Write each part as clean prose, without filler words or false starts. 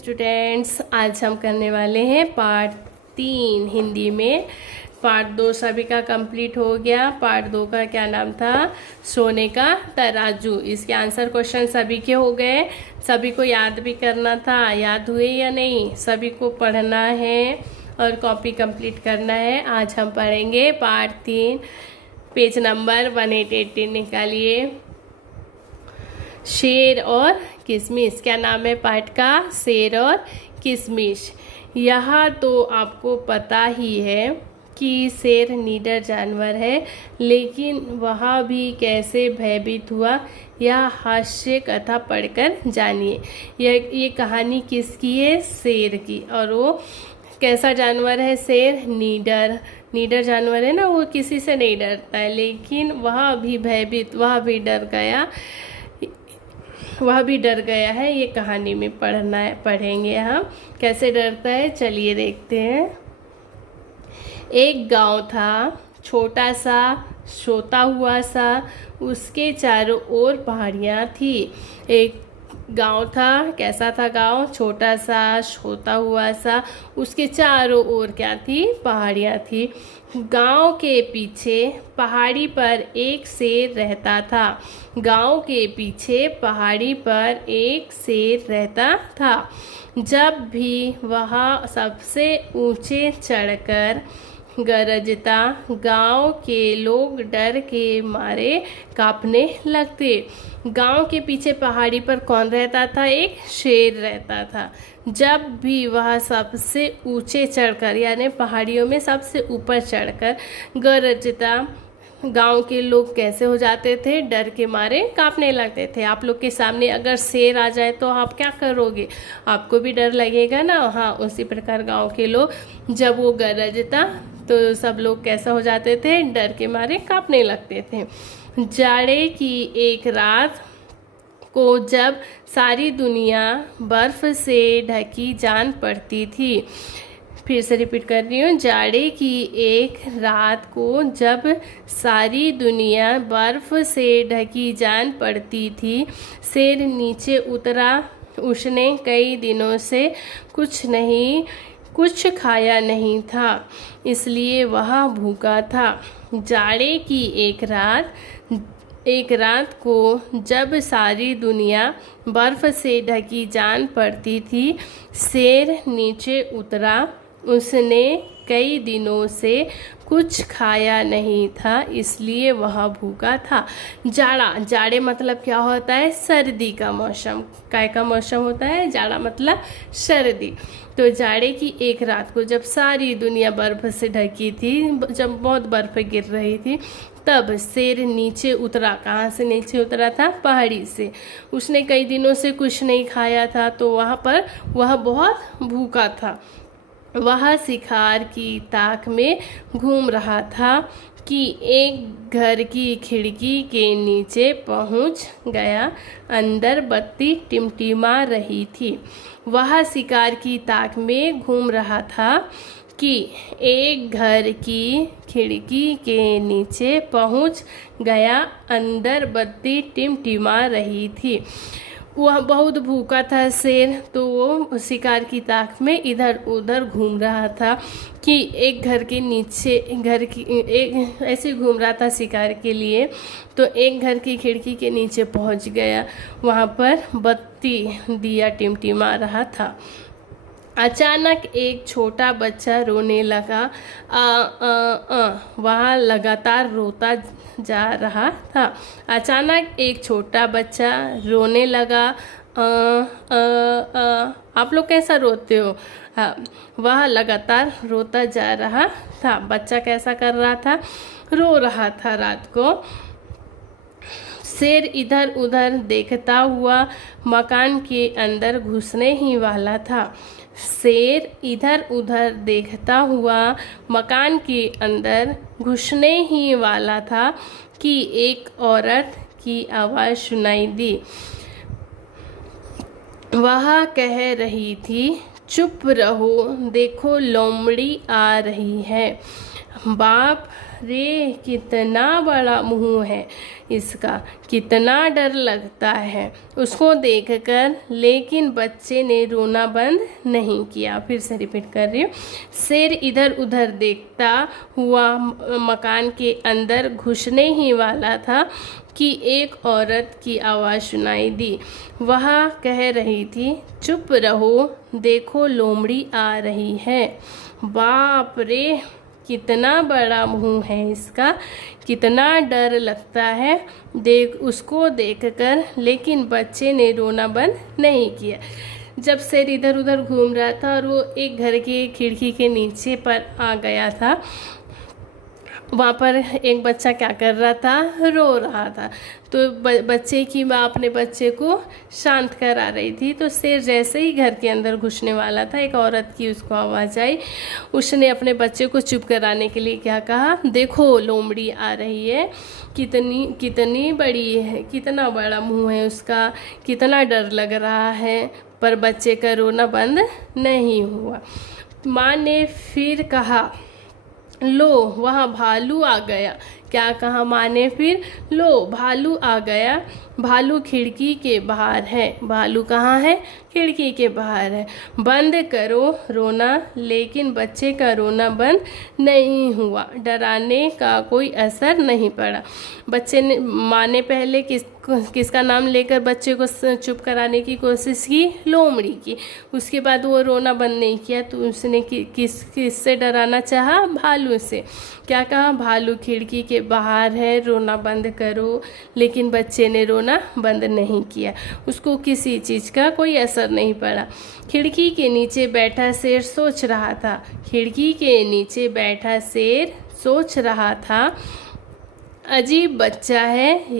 Students, आज हम करने वाले हैं पार्ट 3 हिंदी में। पार्ट 2 सभी का कंप्लीट हो गया। पार्ट 2 का क्या नाम था? सोने का तराजू। इसके आंसर क्वेश्चन सभी के हो गए। सभी को याद भी करना था। याद हुए या नहीं? सभी को पढ़ना है और कॉपी कंप्लीट करना है। आज हम पढ़ेंगे पार्ट 3, पेज नंबर 1818 निकालिए। शेर और किशमिश। क्या नाम है पार्ट का? शेर और किशमिश। यहाँ तो आपको पता ही है कि शेर निडर जानवर है, लेकिन वह भी कैसे भयभीत हुआ, यह हास्य कथा पढ़कर जानिए। ये कहानी किसकी है? शेर की। और वो कैसा जानवर है? शेर निडर जानवर है ना, वो किसी से नहीं डरता है, लेकिन वह भी भयभीत, वह भी डर गया है। ये कहानी में पढ़ेंगे हम कैसे डरता है। चलिए देखते हैं। एक गांव था, छोटा सा, सोता हुआ सा। उसके चारों ओर पहाड़ियाँ थी। एक गांव था। कैसा था गांव? छोटा सा, सोता हुआ सा। उसके चारों ओर क्या थी? पहाड़ियाँ थी। गांव के पीछे पहाड़ी पर एक शेर रहता था। गांव के पीछे पहाड़ी पर एक शेर रहता था। जब भी वह सबसे ऊंचे चढ़कर गरजता, गांव के लोग डर के मारे कांपने लगते। गांव के पीछे पहाड़ी पर कौन रहता था? एक शेर रहता था। जब भी वह सबसे ऊंचे चढ़कर, यानी पहाड़ियों में सबसे ऊपर चढ़कर गरजता, गांव के लोग कैसे हो जाते थे? डर के मारे कांपने लगते थे। आप लोग के सामने अगर शेर आ जाए तो आप क्या करोगे? आपको भी डर लगेगा ना। हाँ, उसी प्रकार गांव के लोग, जब वो गरजता तो सब लोग कैसा हो जाते थे? डर के मारे कांपने लगते थे। जाड़े की एक रात को जब सारी दुनिया बर्फ से ढकी जान पड़ती थी, फिर से रिपीट कर रही हूँ। जाड़े की एक रात को जब सारी दुनिया बर्फ से ढकी जान पड़ती थी, शेर नीचे उतरा। उसने कई दिनों से कुछ खाया नहीं था, इसलिए वह भूखा था। जाड़े की एक रात को जब सारी दुनिया बर्फ से ढकी जान पड़ती थी, शेर नीचे उतरा। उसने कई दिनों से कुछ खाया नहीं था, इसलिए वह भूखा था। जाड़े मतलब क्या होता है? सर्दी का मौसम। काय का मौसम होता है? जाड़ा मतलब सर्दी। तो जाड़े की एक रात को जब सारी दुनिया बर्फ से ढकी थी, जब बहुत बर्फ गिर रही थी, तब शेर नीचे उतरा। कहाँ से नीचे उतरा था? पहाड़ी से। उसने कई दिनों से कुछ नहीं खाया था, तो वह बहुत भूखा था। वह शिकार की ताक में घूम रहा था कि एक घर की खिड़की के नीचे पहुंच गया। अंदर बत्ती टिमटिमा रही थी। वह शिकार की ताक में घूम रहा था कि एक घर की खिड़की के नीचे पहुंच गया। अंदर बत्ती टिमटिमा रही थी। वह बहुत भूखा था शेर, तो वो शिकार की ताक में इधर उधर घूम रहा था कि एक घर के नीचे एक ऐसे घूम रहा था शिकार के लिए। तो एक घर की खिड़की के नीचे पहुंच गया। वहाँ पर बत्ती दिया टिमटिमा रहा था। अचानक एक छोटा बच्चा रोने लगा। वह लगातार रोता जा रहा था। अचानक एक छोटा बच्चा रोने लगा। आप लोग कैसा रोते हो? हाँ, वह लगातार रोता जा रहा था। बच्चा कैसा कर रहा था? रो रहा था रात को। शेर इधर उधर देखता हुआ मकान के अंदर घुसने ही वाला था। शेर इधर उधर देखता हुआ मकान के अंदर घुसने ही वाला था कि एक औरत की आवाज़ सुनाई दी। वह कह रही थी, चुप रहो, देखो लोमड़ी आ रही है। बाप रे कितना बड़ा मुंह है इसका, कितना डर लगता है उसको देखकर। लेकिन बच्चे ने रोना बंद नहीं किया। फिर से रिपीट कर रही हूँ। शेर इधर उधर देखता हुआ मकान के अंदर घुसने ही वाला था कि एक औरत की आवाज़ सुनाई दी। वह कह रही थी, चुप रहो, देखो लोमड़ी आ रही है। बाप रे कितना बड़ा मुंह है इसका, कितना डर लगता है उसको देखकर। लेकिन बच्चे ने रोना बंद नहीं किया। जब शेर इधर उधर घूम रहा था और वो एक घर की खिड़की के नीचे पर आ गया था, वहाँ पर एक बच्चा क्या कर रहा था, रो रहा था। तो बच्चे की माँ अपने बच्चे को शांत करा रही थी। तो शेर जैसे ही घर के अंदर घुसने वाला था, एक औरत की उसको आवाज़ आई। उसने अपने बच्चे को चुप कराने के लिए क्या कहा, देखो लोमड़ी आ रही है, कितनी बड़ी है, कितना बड़ा मुंह है उसका, कितना डर लग रहा है। पर बच्चे का रोना बंद नहीं हुआ। माँ ने फिर कहा, लो वहाँ भालू आ गया। क्या कहा माँ ने फिर, लो भालू आ गया। भालू खिड़की के बाहर है। भालू कहाँ है, खिड़की के बाहर है। बंद करो रोना। लेकिन बच्चे का रोना बंद नहीं हुआ। डराने का कोई असर नहीं पड़ा। बच्चे ने, माँ ने पहले किसका नाम लेकर बच्चे को चुप कराने की कोशिश की, लोमड़ी की। उसके बाद वो रोना बंद नहीं किया तो उसने किससे डराना चाहा, भालू से। क्या कहा, भालू खिड़की के बाहर है, रोना बंद करो। लेकिन बच्चे ने रोना बंद नहीं किया। उसको किसी चीज़ का कोई असर नहीं पड़ा। खिड़की के नीचे बैठा शेर सोच रहा था। खिड़की के नीचे बैठा शेर सोच रहा था, अजीब बच्चा है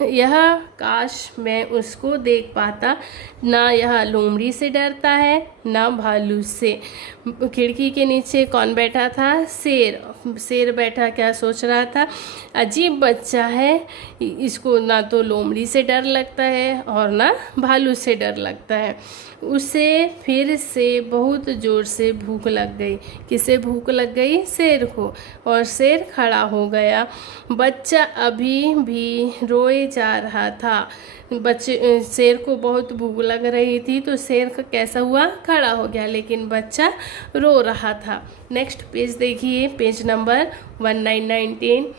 यह काश मैं उसको देख पाता। ना यह लोमड़ी से डरता है, ना भालू से। खिड़की के नीचे कौन बैठा था, शेर बैठा क्या सोच रहा था, अजीब बच्चा है, इसको ना तो लोमड़ी से डर लगता है और ना भालू से डर लगता है। उसे फिर से बहुत ज़ोर से भूख लग गई। किसे भूख लग गई, शेर को। और शेर खड़ा हो गया। बच्चा अभी भी रोए जा रहा था। शेर को बहुत भूख लग रही थी तो शेर का कैसा हुआ, खड़ा हो गया। लेकिन बच्चा रो रहा था। नेक्स्ट पेज देखिए, पेज नंबर 1919।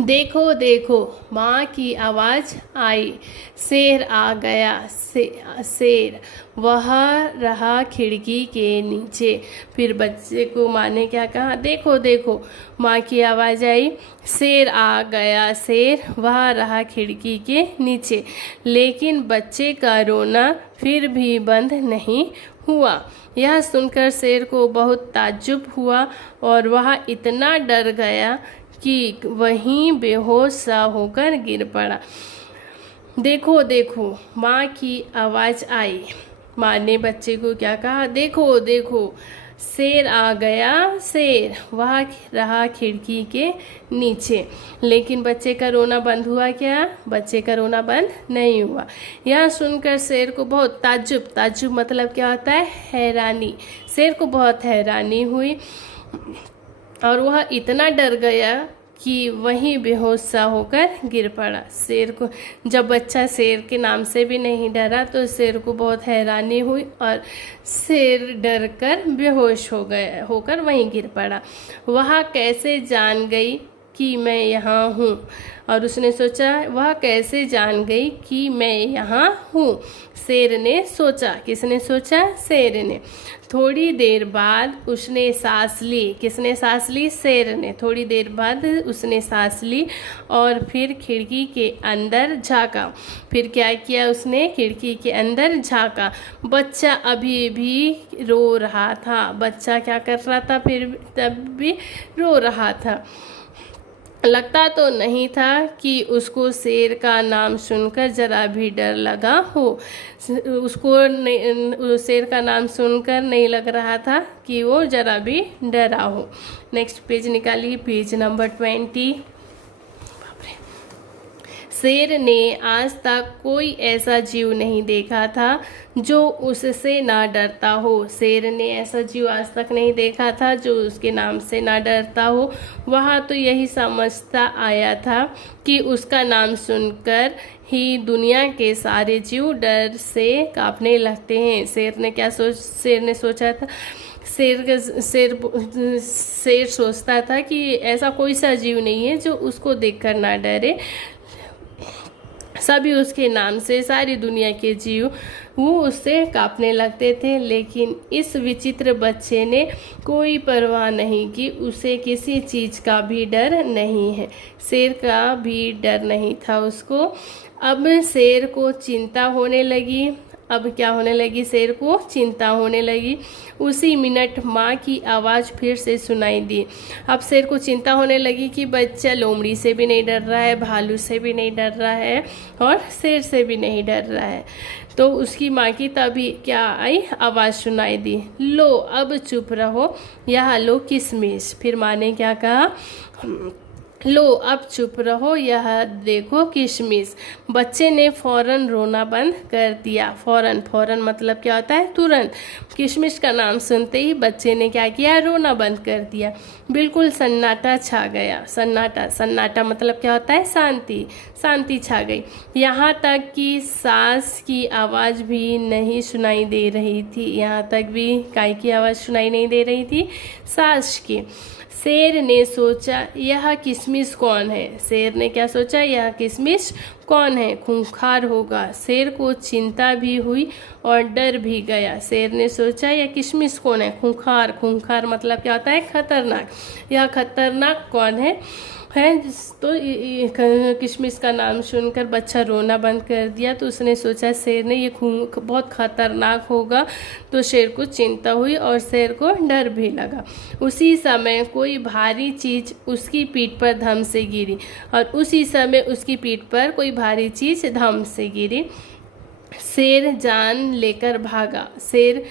देखो देखो माँ की आवाज़ आई, शेर आ गया। शेर वह रहा खिड़की के नीचे। फिर बच्चे को माँ ने क्या कहा, देखो देखो माँ की आवाज़ आई, शेर आ गया। शेर वह रहा खिड़की के नीचे। लेकिन बच्चे का रोना फिर भी बंद नहीं हुआ। यह सुनकर शेर को बहुत ताज्जुब हुआ और वह इतना डर गया कि वहीं बेहोश सा होकर गिर पड़ा। देखो देखो माँ की आवाज़ आई। माँ ने बच्चे को क्या कहा, देखो देखो शेर आ गया। शेर वह रहा खिड़की के नीचे। लेकिन बच्चे का रोना बंद हुआ क्या, बच्चे का रोना बंद नहीं हुआ। यह सुनकर शेर को बहुत ताज्जुब मतलब क्या होता है, हैरानी। शेर को बहुत हैरानी हुई और वह इतना डर गया कि वहीं बेहोश सा होकर गिर पड़ा। शेर को, जब बच्चा शेर के नाम से भी नहीं डरा तो शेर को बहुत हैरानी हुई और शेर डर कर बेहोश होकर वहीं गिर पड़ा। वह कैसे जान गई कि मैं यहाँ हूँ। और उसने सोचा, वह कैसे जान गई कि मैं यहाँ हूँ। शेर ने सोचा। किसने सोचा, शेर ने। थोड़ी देर बाद उसने सांस ली। किसने सांस ली, शेर ने। थोड़ी देर बाद उसने सांस ली और फिर खिड़की के अंदर झांका। फिर क्या किया उसने, खिड़की के अंदर झांका। बच्चा अभी भी रो रहा था। बच्चा क्या कर रहा था, फिर तब भी रो रहा था। लगता तो नहीं था कि उसको शेर का नाम सुनकर जरा भी डर लगा हो। उसको शेर का नाम सुनकर नहीं लग रहा था कि वो जरा भी डरा हो। नेक्स्ट पेज निकालिए, पेज नंबर 20। शेर ने आज तक कोई ऐसा जीव नहीं देखा था जो उससे ना डरता हो। शेर ने ऐसा जीव आज तक नहीं देखा था जो उसके नाम से ना डरता हो। वह तो यही समझता आया था कि उसका नाम सुनकर ही दुनिया के सारे जीव डर से कांपने लगते हैं। शेर ने सोचा था, शेर सोचता था कि ऐसा कोई सा जीव नहीं है जो उसको देखकर ना डरे। सभी उसके नाम से सारी दुनिया के जीव वो उससे कांपने लगते थे। लेकिन इस विचित्र बच्चे ने कोई परवाह नहीं की। उसे किसी चीज़ का भी डर नहीं है, शेर का भी डर नहीं था उसको। अब शेर को चिंता होने लगी। अब क्या होने लगी? शेर को चिंता होने लगी। उसी मिनट माँ की आवाज़ फिर से सुनाई दी। अब शेर को चिंता होने लगी कि बच्चा लोमड़ी से भी नहीं डर रहा है, भालू से भी नहीं डर रहा है और शेर से भी नहीं डर रहा है। तो उसकी माँ की तभी क्या आई? आवाज़ सुनाई दी, लो अब चुप रहो, यहाँ लो किशमिश। फिर माँ ने क्या कहा? लो अब चुप रहो, यह देखो किशमिश। बच्चे ने फौरन रोना बंद कर दिया। फौरन मतलब क्या होता है? तुरंत। किशमिश का नाम सुनते ही बच्चे ने क्या किया? रोना बंद कर दिया। बिल्कुल सन्नाटा छा गया। सन्नाटा मतलब क्या होता है? शांति छा गई। यहाँ तक कि सांस की आवाज़ भी नहीं सुनाई दे रही थी। यहाँ तक भी काय की आवाज़ सुनाई नहीं दे रही थी? सांस की। शेर ने सोचा, यह किशमिश कौन है? शेर ने क्या सोचा? यह किशमिश कौन है? खूंखार होगा। शेर को चिंता भी हुई और डर भी गया। शेर ने सोचा, यह किशमिश कौन है? खूंखार मतलब क्या होता है? खतरनाक। यह खतरनाक कौन है? तो किशमिश का नाम सुनकर बच्चा रोना बंद कर दिया। तो उसने सोचा शेर ने ये बहुत खतरनाक होगा। तो शेर को चिंता हुई और शेर को डर भी लगा। उसी समय कोई भारी चीज़ उसकी पीठ पर धम से गिरी और उसी समय उसकी पीठ पर कोई भारी चीज़ धम से गिरी। शेर जान लेकर भागा। शेर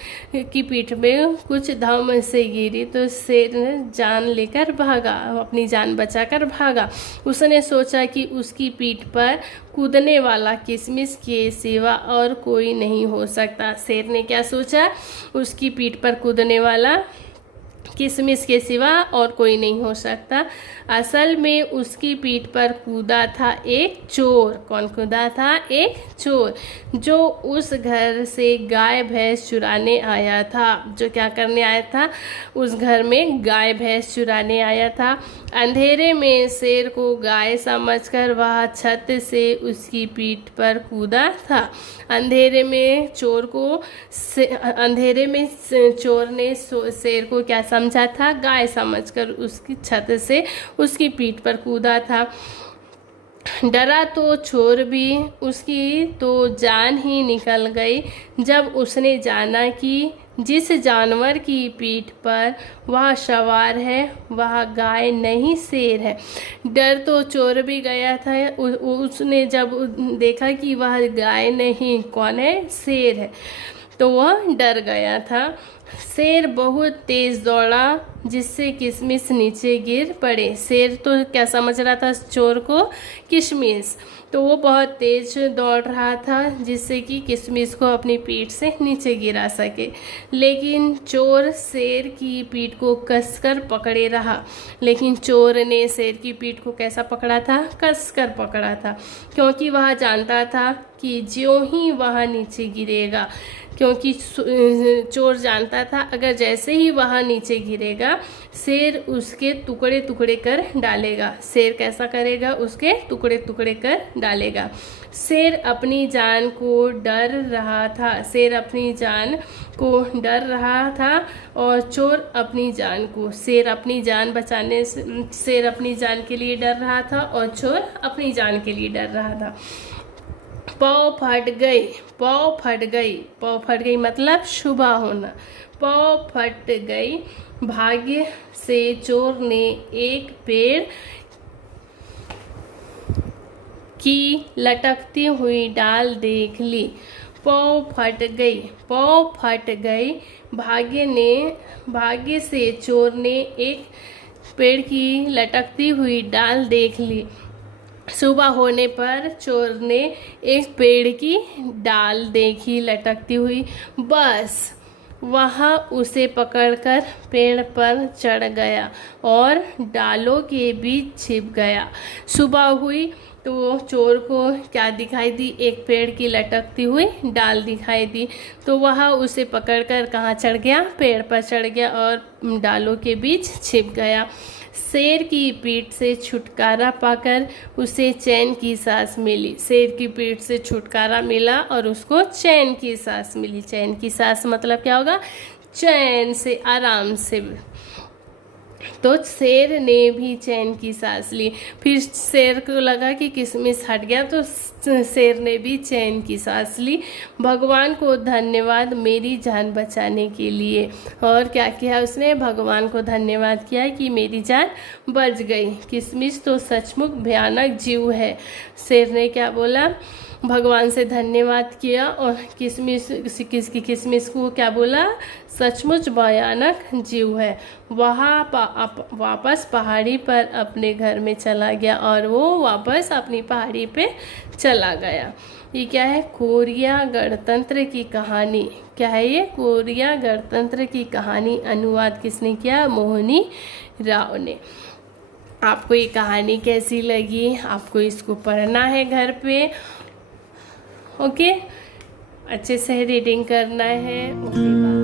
की पीठ में कुछ धम से गिरी तो शेर जान लेकर भागा, अपनी जान बचाकर भागा। उसने सोचा कि उसकी पीठ पर कूदने वाला किशमिश के सिवा और कोई नहीं हो सकता। शेर ने क्या सोचा? उसकी पीठ पर कूदने वाला किशमिश के सिवा और कोई नहीं हो सकता। असल में उसकी पीठ पर कूदा था एक चोर। कौन कूदा था? एक चोर, जो उस घर से गाय भैंस चुराने आया था। जो क्या करने आया था? उस घर में गाय भैंस चुराने आया था। अंधेरे में शेर को गाय समझकर वह छत से उसकी पीठ पर कूदा था। अंधेरे में चोर ने शेर को क्या समझा था? गाय समझकर उसकी छत से उसकी पीठ पर कूदा था। डरा तो चोर भी, उसकी तो जान ही निकल गई जब उसने जाना कि जिस जानवर की पीठ पर वह सवार है वह गाय नहीं शेर है। डर तो चोर भी गया था। उसने जब देखा कि वह गाय नहीं, कौन है? शेर है, तो वह डर गया था। शेर बहुत तेज दौड़ा जिससे किशमिश नीचे गिर पड़े। शेर तो क्या समझ रहा था चोर को? किशमिश। तो वो बहुत तेज दौड़ रहा था जिससे कि किशमिश को अपनी पीठ से नीचे गिरा सके। लेकिन चोर शेर की पीठ को कसकर पकड़े रहा। लेकिन चोर ने शेर की पीठ को कैसा पकड़ा था? कसकर पकड़ा था, क्योंकि वह जानता था कि ज्यों ही वह नीचे गिरेगा, क्योंकि चोर जानता था अगर जैसे ही वह नीचे गिरेगा शेर उसके टुकड़े टुकड़े कर डालेगा। शेर कैसा करेगा? उसके टुकड़े टुकड़े कर डालेगा। शेर अपनी जान को डर रहा था। शेर अपनी जान को डर रहा था और चोर अपनी जान को। शेर अपनी जान बचाने से, शेर अपनी जान के लिए डर रहा था और चोर अपनी जान के लिए डर रहा था। पाँव फट गई। पाँव फट गई। पाँव फट गई मतलब सुबह होना। पाँव फट गई। भाग्य से चोर ने एक पेड़ की लटकती हुई डाल देख ली। पाँव फट गई। पाँव फट गई। भाग्य से चोर ने एक पेड़ की लटकती हुई डाल देख ली। सुबह होने पर चोर ने एक पेड़ की डाल देखी लटकती हुई। बस वह उसे पकड़कर पेड़ पर चढ़ गया और डालों के बीच छिप गया। सुबह हुई तो चोर को क्या दिखाई दी? एक पेड़ की लटकती हुई डाल दिखाई दी। तो वह उसे पकड़कर कहाँ चढ़ गया? पेड़ पर चढ़ गया और डालों के बीच छिप गया। शेर की पीठ से छुटकारा पाकर उसे चैन की सांस मिली। शेर की पीठ से छुटकारा मिला और उसको चैन की सांस मिली। चैन की सांस मतलब क्या होगा? चैन से, आराम से। तो शेर ने भी चैन की सांस ली। फिर शेर को लगा कि किशमिश हट गया, तो शेर ने भी चैन की सांस ली। भगवान को धन्यवाद मेरी जान बचाने के लिए। और क्या किया उसने? भगवान को धन्यवाद किया कि मेरी जान बच गई। किशमिश तो सचमुच भयानक जीव है। शेर ने क्या बोला? भगवान से धन्यवाद किया और किशमिश को क्या बोला? सचमुच भयानक जीव है। वापस पहाड़ी पर अपने घर में चला गया और वो वापस अपनी पहाड़ी पे चला गया। ये क्या है? कोरिया गणतंत्र की कहानी। क्या है ये? कोरिया गणतंत्र की कहानी। अनुवाद किसने किया? मोहिनी राव ने। आपको ये कहानी कैसी लगी? आपको इसको पढ़ना है घर पे। ओके, अच्छे से रीडिंग करना है। Okay, bye.